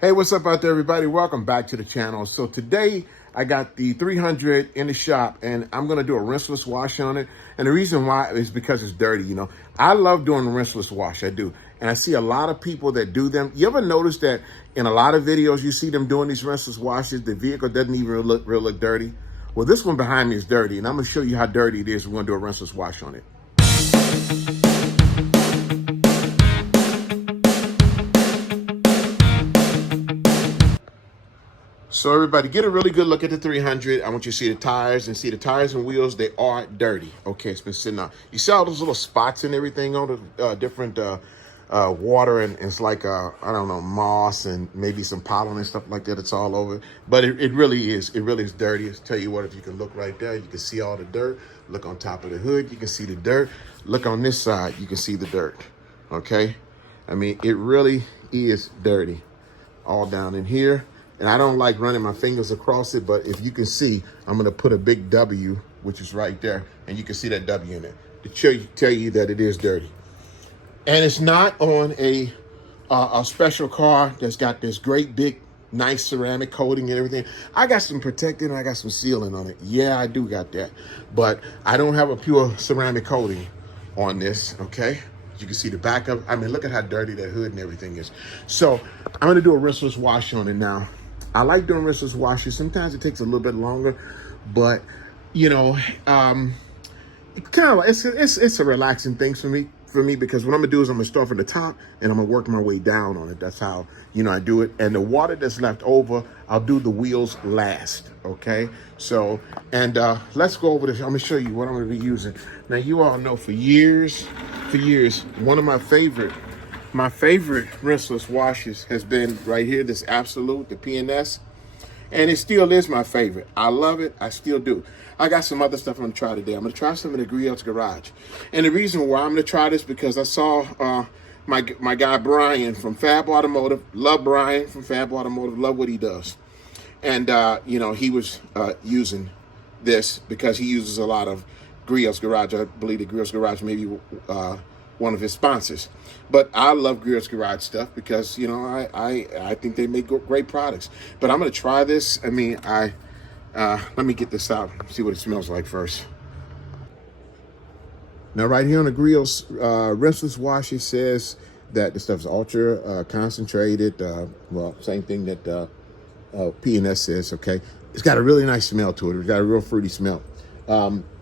Hey, what's up out there, everybody? Welcome back to the channel. So today I got the 300 in the shop and I'm going to do a rinseless wash on it. And the reason why is because it's dirty. You know, I love doing a rinseless wash. I do. And I see a lot of people that do them. You ever notice that in a lot of videos, you see them doing these rinseless washes, the vehicle doesn't even look dirty? Well, this one behind me is dirty and I'm going to show you how dirty it is. We're going to do a rinseless wash on it. So everybody, get a really good look at the 300. I want you to see the tires and see the tires and wheels. They are dirty. Okay, it's been sitting out. You see all those little spots and everything on the different water, and it's like, I don't know, moss and maybe some pollen and stuff like that. It's all over. But it really is. It really is dirty. I'll tell you what, if you can look right there, you can see all the dirt. Look on top of the hood, you can see the dirt. Look on this side, you can see the dirt. Okay? I mean, it really is dirty. All down in here. And I don't like running my fingers across it, but if you can see, I'm gonna put a big W, which is right there, and you can see that W in it to tell you that it is dirty. And it's not on a special car that's got this great big nice ceramic coating and everything. I got some protecting and I got some sealing on it. Yeah, I do got that, but I don't have a pure ceramic coating on this, okay? You can see the back of, I mean, look at how dirty that hood and everything is. So I'm gonna do a rinseless wash on it now. I like doing rinseless washes. Sometimes it takes a little bit longer, but you know, it kind of it's a relaxing thing for me because what I'm gonna do is I'm gonna start from the top and I'm gonna work my way down on it. That's how, you know, I do it. And the water that's left over, I'll do the wheels last. Okay, so and let's go over this. I'm gonna show you what I'm gonna be using. Now, you all know for years, one of my favorite rinseless washes has been right here, this Absolute, the P&S. And it still is my favorite. I love it. I still do. I got some other stuff I'm going to try today. I'm going to try some of the Griots Garage. And the reason why I'm going to try this because I saw my guy Brian from FAB Automotive. Love Brian from FAB Automotive. Love what he does. And, you know, he was using this because he uses a lot of Griots Garage. I believe the Griots Garage may be one of his sponsors. But I love Griots Garage stuff because, you know, I think they make great products. But I'm going to try this. I mean, let me get this out, see what it smells like first. Now, right here on the Griots Rinseless Wash, it says that the stuff is ultra concentrated. Well, same thing that P&S says, okay? It's got a really nice smell to it. It's got a real fruity smell.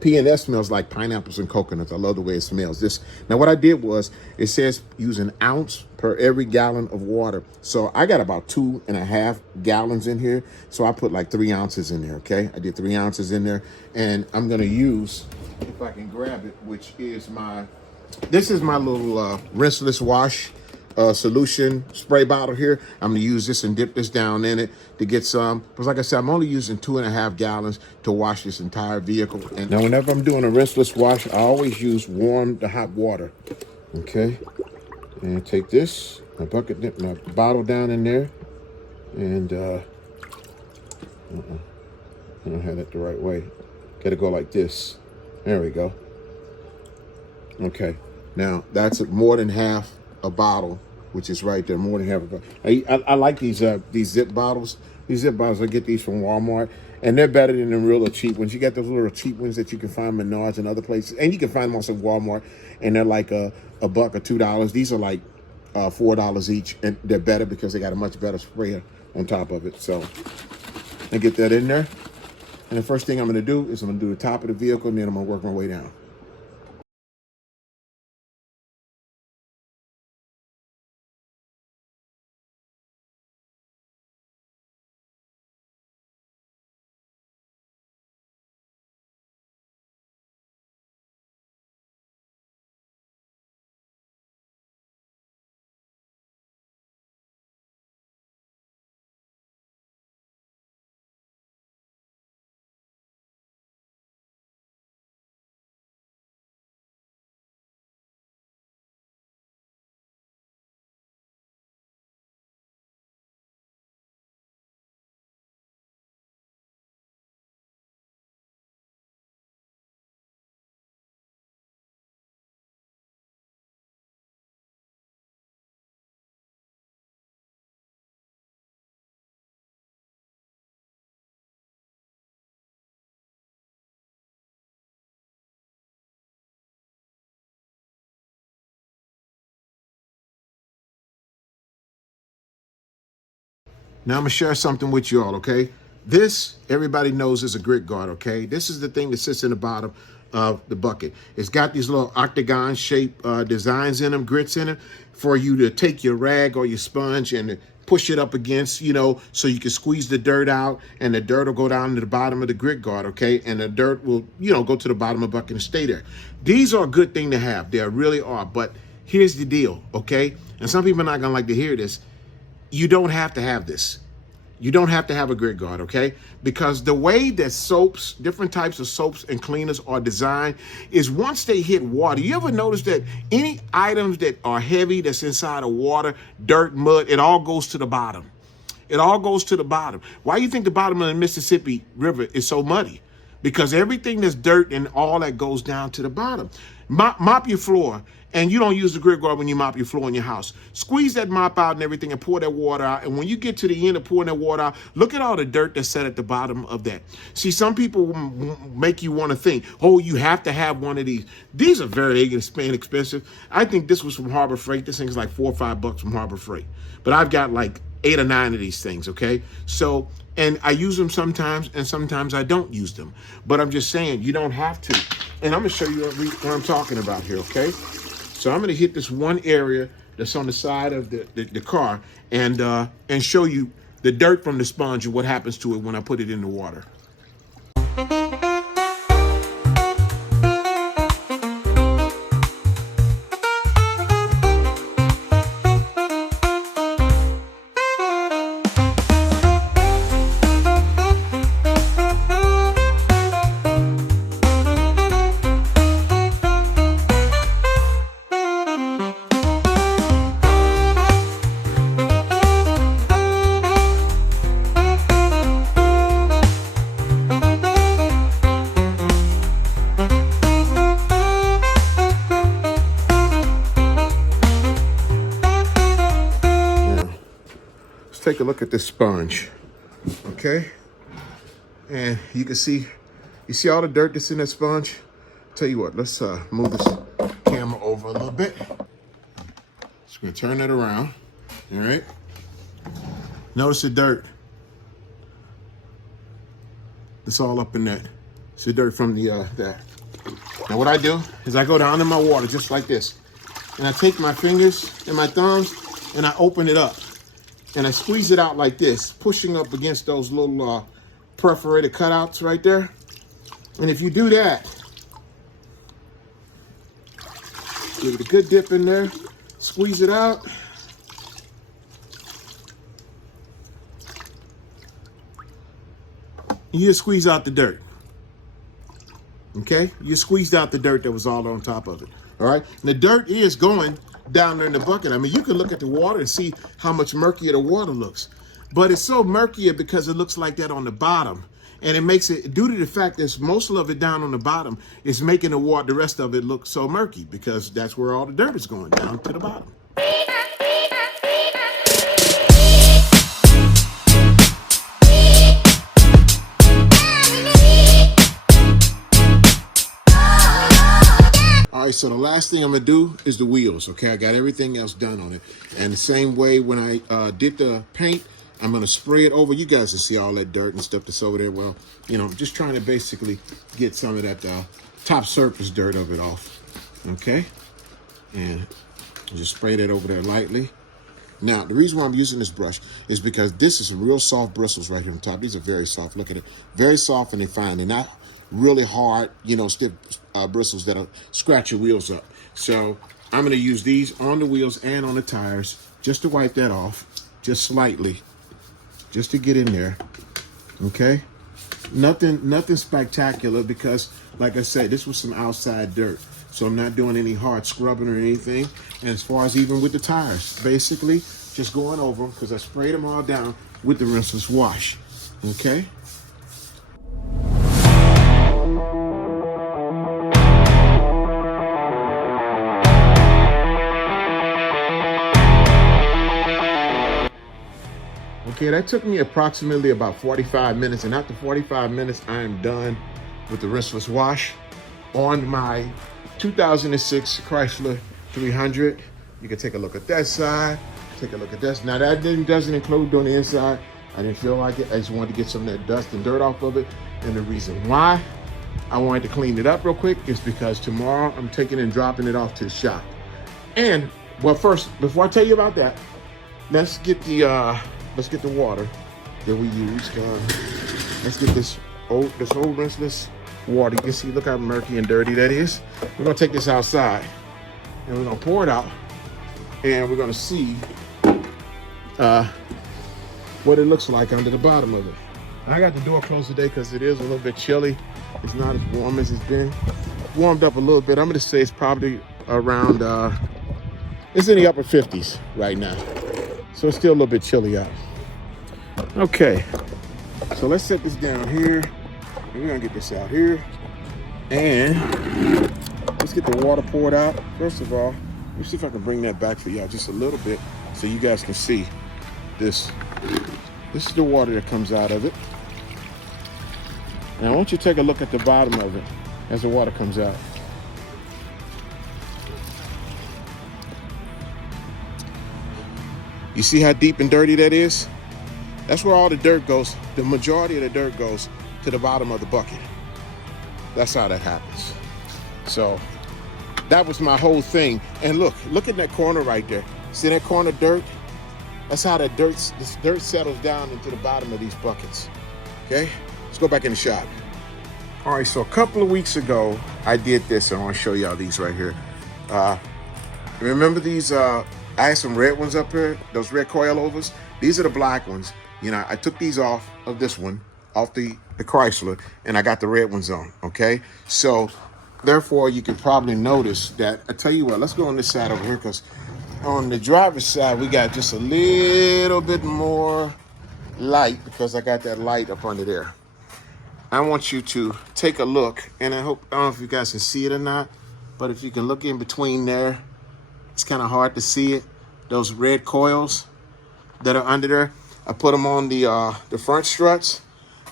P&S smells like pineapples and coconuts. I love the way it smells. Now, what I did was, it says use an ounce per every gallon of water. So I got about 2.5 gallons in here. So I put like 3 ounces in there, okay? I did 3 ounces in there. And I'm going to use, if I can grab it, which is this is my little rinseless wash solution spray bottle here. I'm gonna use this and dip this down in it to get some, because like I said, I'm only using 2.5 gallons to wash this entire vehicle. And now whenever I'm doing a rinseless wash, I always use warm to hot water. Okay, and take this, my bucket, dip my bottle down in there, and I don't have that the right way. Gotta go like this. There we go. Okay, now that's more than half a bottle, which is right there, more than half a bottle. I like these zip bottles. These zip bottles, I get these from Walmart, and they're better than the real cheap ones. You got those little cheap ones that you can find Menards and other places, and you can find them also at Walmart, and they're like $1 or $2. These are like $4 each, and they're better because they got a much better sprayer on top of it. So I get that in there, and the first thing I'm gonna do is I'm gonna do the top of the vehicle, and then I'm gonna work my way down. Now I'm gonna share something with you all, okay? This, everybody knows, is a grit guard, okay? This is the thing that sits in the bottom of the bucket. It's got these little octagon shaped designs in them, grits in it, for you to take your rag or your sponge and push it up against, you know, so you can squeeze the dirt out, and the dirt will go down to the bottom of the grit guard, okay? And the dirt will, you know, go to the bottom of the bucket and stay there. These are a good thing to have. They really are. But here's the deal, okay? And some people are not gonna like to hear this. You don't have to have this. You don't have to have a grit guard, okay? Because the way that soaps, different types of soaps and cleaners are designed is once they hit water, you ever notice that any items that are heavy that's inside of water, dirt, mud, it all goes to the bottom. It all goes to the bottom. Why do you think the bottom of the Mississippi River is so muddy? Because everything that's dirt and all that goes down to the bottom. Mop your floor, and you don't use the grit guard when you mop your floor in your house. Squeeze that mop out and everything and pour that water out. And when you get to the end of pouring that water out, look at all the dirt that's set at the bottom of that. See, some people make you want to think, oh, you have to have one of these. These are very inexpensive. I think this was from Harbor Freight. This thing's like $4 or $5 from Harbor Freight. But I've got like 8 or 9 of these things, okay? So, and I use them sometimes, and sometimes I don't use them. But I'm just saying, you don't have to. And I'm gonna show you what I'm talking about here, okay? So I'm gonna hit this one area that's on the side of the car and show you the dirt from the sponge and what happens to it when I put it in the water. Take a look at this sponge, okay? And you can see, you see all the dirt that's in that sponge? Tell you what, let's move this camera over a little bit. Just gonna turn that around, all right? Notice the dirt. It's all up in that. It's the dirt from the that. Now what I do is I go down in my water just like this. And I take my fingers and my thumbs and I open it up. And I squeeze it out like this, pushing up against those little perforated cutouts right there. And if you do that, give it a good dip in there, squeeze it out. And you just squeeze out the dirt. Okay? You squeezed out the dirt that was all on top of it. All right? And the dirt is going down there in the bucket. I mean, you can look at the water and see how much murkier the water looks. But it's so murkier because it looks like that on the bottom. And it makes it, due to the fact that most of it down on the bottom, is making the water, the rest of it look so murky because that's where all the dirt is going, down to the bottom. All right, so the last thing I'm gonna do is the wheels, okay? I got everything else done on it. And the same way when I did the paint, I'm gonna spray it over. You guys can see all that dirt and stuff that's over there. Well, you know, I'm just trying to basically get some of that top surface dirt of it off, okay? And just spray that over there lightly. Now, the reason why I'm using this brush is because this is some real soft bristles right here on top. These are very soft, look at it. Very soft and they fine. They're not really hard, you know, stiff bristles that'll scratch your wheels up. So I'm gonna use these on the wheels and on the tires just to wipe that off, just slightly, just to get in there, okay? Nothing spectacular because, like I said, this was some outside dirt. So I'm not doing any hard scrubbing or anything. And as far as even with the tires, basically just going over them because I sprayed them all down with the rinseless wash, okay? Okay, that took me approximately about 45 minutes. And after 45 minutes, I am done with the rinseless wash on my 2006 Chrysler 300. You can take a look at that side, take a look at this. Now that doesn't include on the inside. I didn't feel like it. I just wanted to get some of that dust and dirt off of it. And the reason why I wanted to clean it up real quick is because tomorrow I'm taking and dropping it off to the shop. And well, first, before I tell you about that, let's get the water that we used. Let's get this old rinseless water. You can see, look how murky and dirty that is. We're gonna take this outside and we're gonna pour it out, and we're gonna see what it looks like under the bottom of it. I got the door closed today because it is a little bit chilly. It's not as warm as it's been. Warmed up a little bit. I'm gonna say it's probably around, it's in the upper 50s right now. So it's still a little bit chilly out. Okay, so let's set this down here. We're gonna get this out here. And let's get the water poured out. First of all, let me see if I can bring that back for y'all just a little bit so you guys can see this. This is the water that comes out of it. Now I want you to take a look at the bottom of it as the water comes out. You see how deep and dirty that is? That's where all the dirt goes. The majority of the dirt goes to the bottom of the bucket. That's how that happens. So that was my whole thing. And look at that corner right there. See that corner dirt? That's how this dirt settles down into the bottom of these buckets. Okay, let's go back in the shop. All right, so a couple of weeks ago, I did this, and I want to show y'all these right here. Remember these? I had some red ones up here, those red coilovers. These are the black ones. You know, I took these off of this one, off the Chrysler, and I got the red ones on, okay? So, therefore, you can probably notice that, I tell you what, let's go on this side over here, because on the driver's side, we got just a little bit more light, because I got that light up under there. I want you to take a look, and I don't know if you guys can see it or not, but if you can look in between there, it's kind of hard to see it. Those red coils that are under there, I put them on the front struts,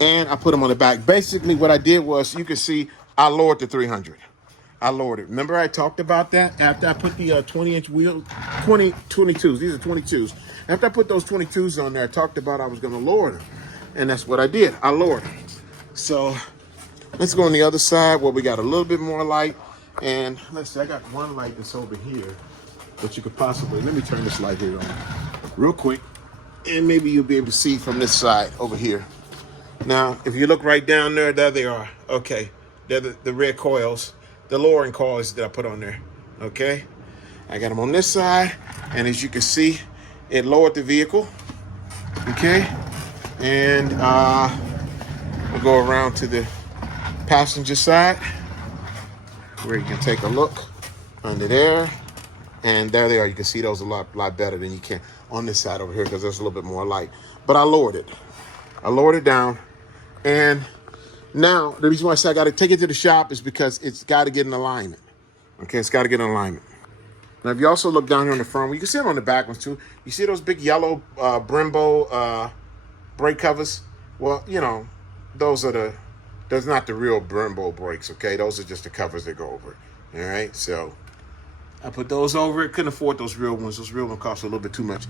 and I put them on the back. Basically, what I did was, you can see, I lowered the 300. I lowered it. Remember I talked about that? After I put the 20-inch wheel, 22s. These are 22s. After I put those 22s on there, I talked about I was going to lower them. And that's what I did. I lowered them. So let's go on the other side where we got a little bit more light. And let's see, I got one light that's over here that you could possibly, let me turn this light here on real quick. And maybe you'll be able to see from this side over here. Now, if you look right down there, there they are. Okay, they're the red coils, the lowering coils that I put on there. Okay, I got them on this side, and as you can see, it lowered the vehicle. Okay, and we'll go around to the passenger side where you can take a look under there, and there they are. You can see those a lot better than you can on this side over here because there's a little bit more light. But I lowered it. I lowered it down. And now the reason why I say I got to take it to the shop is because it's got to get in alignment. Okay, it's got to get in alignment. Now, if you also look down here on the front, you can see it on the back ones too. You see those big yellow Brembo brake covers? Well, you know, those not the real Brembo brakes, okay? Those are just the covers that go over it. All right, so I put those over it. Couldn't afford those real ones. Those real ones cost a little bit too much.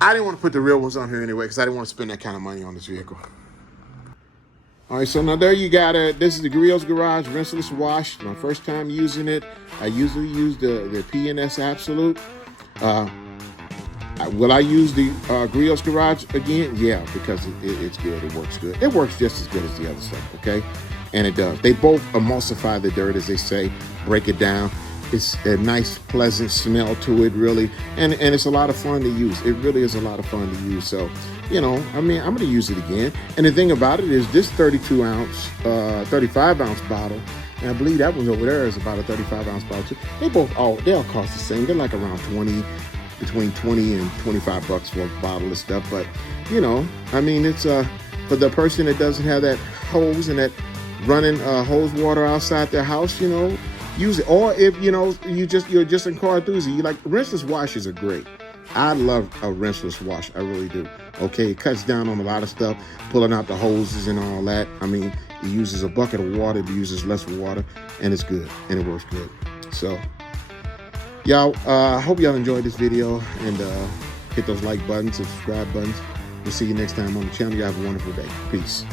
I didn't want to put the real ones on here anyway because I didn't want to spend that kind of money on this vehicle. All right, so now there you got it. This is the Griots Garage Rinseless Wash. My first time using it. I usually use the P&S Absolute. Will I use the Griots Garage again? Yeah, because it's good. It works good. It works just as good as the other stuff, okay? And it does. They both emulsify the dirt, as they say, break it down. It's a nice, pleasant smell to it, really. And it's a lot of fun to use. It really is a lot of fun to use. So, you know, I mean, I'm going to use it again. And the thing about it is this 35-ounce bottle, and I believe that one over there is about a 35-ounce bottle too. They all cost the same. They're like around between 20 and 25 bucks for a bottle of stuff. But, you know, I mean, it's for the person that doesn't have that hose and that running hose water outside their house, you know, use it. Or if, you know, you're just in car enthusiast, you like, rinseless washes are great. I love a rinseless wash. I really do. Okay, it cuts down on a lot of stuff, pulling out the hoses and all that. I mean, it uses a bucket of water, it uses less water, and it's good, and it works good. So, y'all, I hope y'all enjoyed this video, and hit those like buttons, subscribe buttons, We'll see you next time on the channel. You have a wonderful day. Peace.